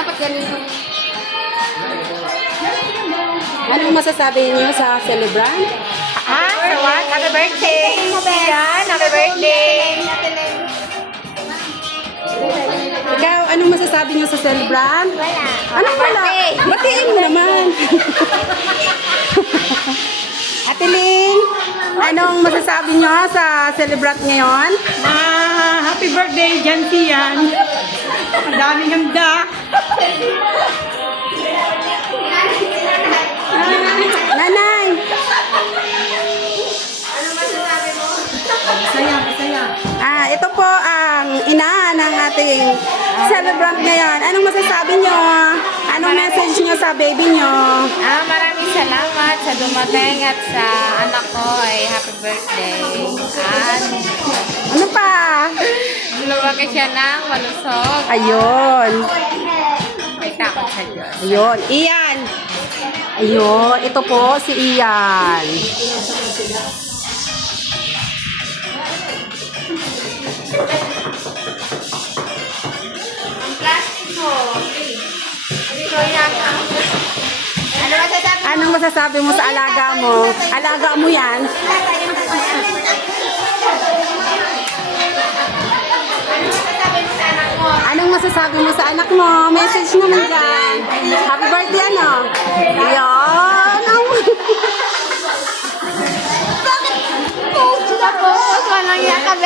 Dapat ganito. Anong masasabi niyo sa celebrant? Ha? Sa what? Happy birthday! Yan, happy birthday! Ikaw, anong masasabi niyo sa celebrant? Wala. Anong wala? Batiin mo naman. Ate Ling, anong masasabi niyo sa celebrant ngayon? Happy birthday, Jantian! Ang daming handa! Nanay! Ito po ang ina ng ating celebrant ngayon. Anong masasabi niyo? Anong message niyo sa baby niyo? Maraming salamat sa dumating at sa anak ko ay happy birthday. At Ano pa? lumaki siya ng malusog. Ayun. May takot sa Diyos. Ayun. Ian. Ayun. Ito po si Ian. Anong masasabi mo sa alaga mo? Alaga mo yan? Anong masasabi mo sa anak mo? Message naman dyan. Happy birthday, ano? Yan. Bakit? Walang yakabit.